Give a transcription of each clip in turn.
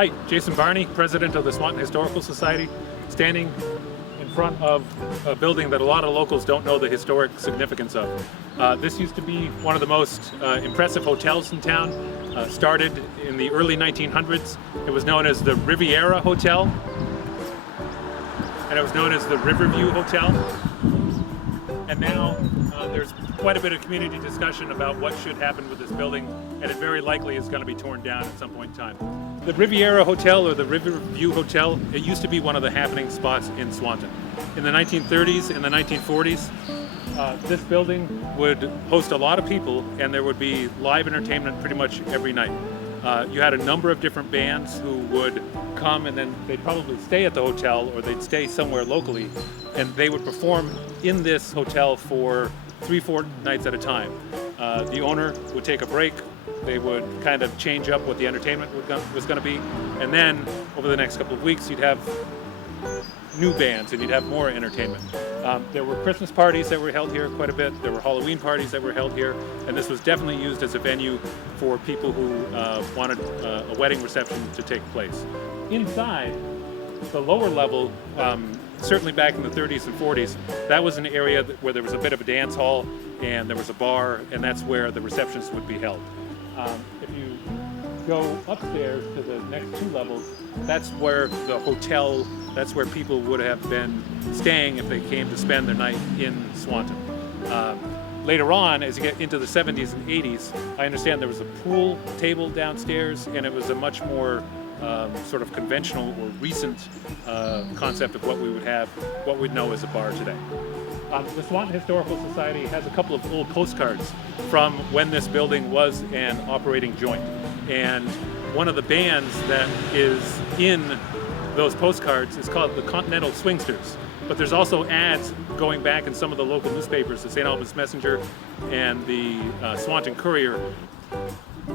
Hi, Jason Barney, President of the Swanton Historical Society, standing in front of a building that a lot of locals don't know the historic significance of. This used to be one of the most impressive hotels in town. Started in the early 1900s. It was known as the Riviere Hotel, and it was known as the Riverview Hotel. And now there's quite a bit of community discussion about what should happen with this building, and it very likely is going to be torn down at some point in time. The Riviere Hotel, or the Riverview Hotel, it used to be one of the happening spots in Swanton. In the 1930s and the 1940s, this building would host a lot of people, and there would be live entertainment pretty much every night. You had a number of different bands who would come, and then they'd probably stay at the hotel, or they'd stay somewhere locally, and they would perform in this hotel for 3-4 nights at a time. The owner would take a break. They would kind of change up what the entertainment was going to be, and then over the next couple of weeks you'd have new bands and you'd have more entertainment. There were Christmas parties that were held here quite a bit. There were Halloween parties that were held here, and this was definitely used as a venue for people who wanted a wedding reception to take place. Inside, the lower level, certainly back in the 30s and 40s, that was an area where there was a bit of a dance hall and there was a bar, and that's where the receptions would be held. If you go upstairs to the next two levels, that's where the hotel, that's where people would have been staying if they came to spend their night in Swanton. Later on, as you get into the 70s and 80s, I understand there was a pool table downstairs, and it was a much more sort of conventional or recent concept of what we would have, what we'd know as a bar today. The Swanton Historical Society has a couple of old postcards from when this building was an operating joint. And one of the bands that is in those postcards is called the Continental Swingsters. But there's also ads going back in some of the local newspapers, the St. Albans Messenger and the Swanton Courier.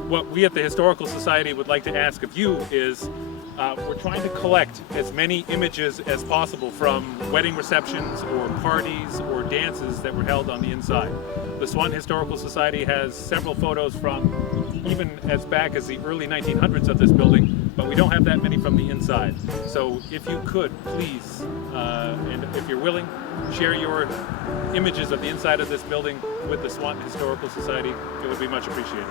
What we at the Historical Society would like to ask of you is we're trying to collect as many images as possible from wedding receptions or parties or dances that were held on the inside. The Swanton Historical Society has several photos from even as back as the early 1900s of this building, but we don't have that many from the inside. So if you could, please, and if you're willing, share your images of the inside of this building with the Swanton Historical Society. It would be much appreciated.